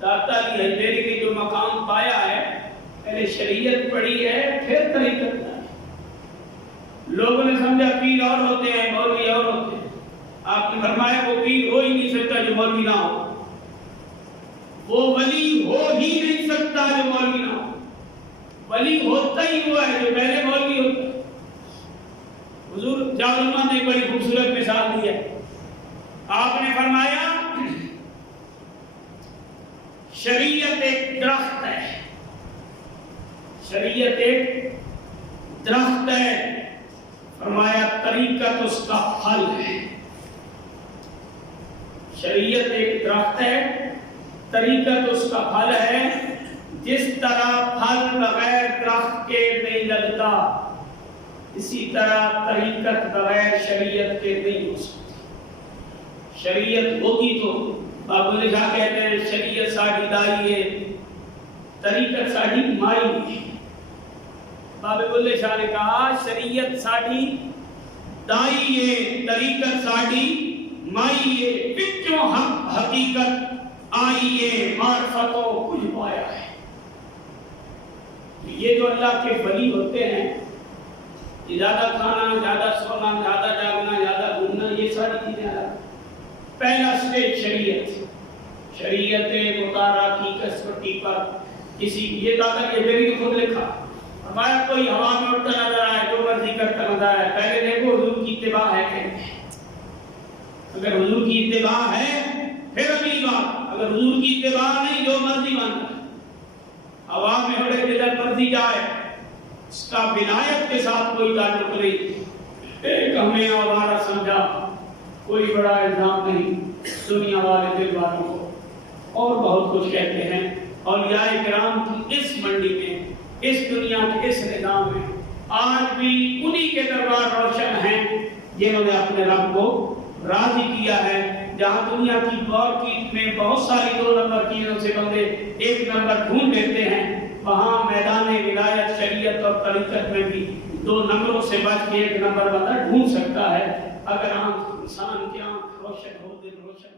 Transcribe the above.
داتا علی حجویری کے جو مقام پایا ہے، پہلے شریعت پڑھی ہے پھر طریقت ہے۔ لوگوں نے سمجھا پیر اور ہوتے ہیں مولوی اور ہوتے ہیں، آپ نے فرمایا وہ پیر ہو ہی نہیں سکتا جو مولوی نہ ہو، وہ ولی ہو ہی نہیں سکتا جو مولوی نہ ہو، ولی ہوتا ہی ہوا ہے جو پہلے مولوی ہوتا ہے۔ حضور جاظمہ نے بڑی خوبصورت مثال دی ہے، آپ نے فرمایا شریعت ایک درخت ہے، شریعت ایک درخت ہے، فرمایا طریقت اس کا پھل ہے۔ شریعت ایک درخت ہے، طریقت اس کا پھل ہے۔ جس طرح پھل بغیر درخت کے نہیں لگتا، اسی طرح طریقت بغیر شریعت کے نہیں ہو سکتی۔ شریعت ہوگی تو بابا علی شاہ کہتے ہیں شریعت ساڈی دائی ہے، طریقت ساڈی مائی ہے۔ بابا بلے شاہ نے کہا شریعت ساڈی دائی ہے، طریقت ساڈی مائی ہے، وچوں حق حقیقت آئی ہے، معرفتوں کچھ پایا ہے۔ یہ جو اللہ کے ولی ہوتے ہیں، زیادہ کھانا، زیادہ سونا، زیادہ جاگنا، زیادہ گھومنا، یہ ساری چیزیں پہلا سٹیج شریعت مطالعہ کی کسوٹی پر کسی یہ دادا کے بیری نے خود لکھا، ہمارا کوئی ہوا میں اڑتا نظر آئے، جو مرضی کرتا نظر آئے، پہلے دیکھو حضور کی اتباع ہے کہ اگر حضور کی اتباع ہے پھر اگلی بات، اگر حضور کی اتباع نہیں جو مرضی مانتا ہوا میں اڑے جدھر مرضی جائے، اس کا ولایت کے ساتھ کوئی تعلق نہیں۔ ایک ہمیں آوارہ سمجھا، کوئی بڑا الزام نہیں، دنیا والے دل والوں کو اور بہت کچھ کہتے ہیں۔ اولیاء کرام کی اس منڈی میں، اس دنیا کے اس نظام میں آج بھی انہی کے دربار روشن ہیں جنہوں نے اپنے رب کو راضی کیا ہے۔ جہاں دنیا کی مارکیٹ میں بہت ساری 2 نمبر چیزوں سے بندے 1 نمبر ڈھونڈ لیتے ہیں، وہاں میدان ولایت شریعت اور طریقت میں بھی 2 نمبروں سے بچ کے 1 نمبر بندہ ڈھونڈ سکتا ہے، اگر آنکھ انسان کی آنکھ روشن ہو، دل روشن